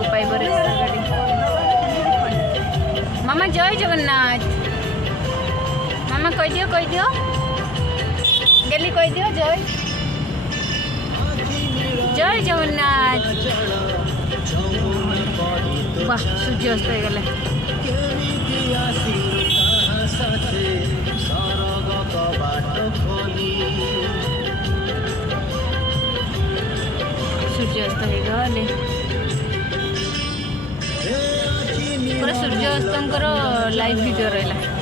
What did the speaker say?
देखा पाइब मामा जय जगन्नाथ मामा कह दियो गेली कह दियो जय जय जगन्नाथ वाह सूर्यास्त हो गले सूर्यास्त हो गले पूरा सूर्यास्त लाइव वीडियो रहा